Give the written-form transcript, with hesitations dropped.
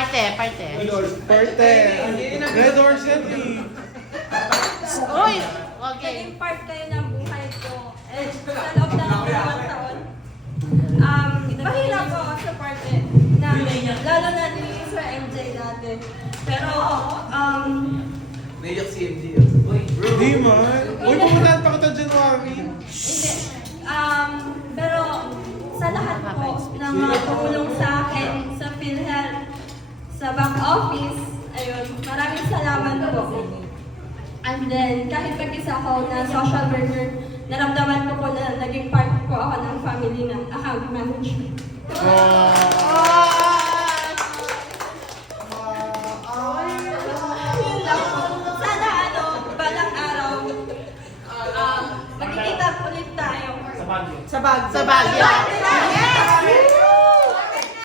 Parte. Parte. Red Horse yan eh. Uy! Okay. Naging part kayo ng buhay ko. And sa loob ng 2 taon, mahirap ako sa parte namin. Lalo na ni Sir MJ dati. Pero, Naiyak si MJ. Di man. Uy, pumuntahan pa kita January. hindi. Pero, sa lahat po ng mga tumulong sa akin, sa PhilHealth, sa back office, ayun, maraming salamat po. And then, kahit mag-isa ako na social worker, naramdaman ko po na naging part po ako ng family ng account management. Yun lang po. Sana balang araw, magkikita ulit tayo. Sa Baguio. Yes!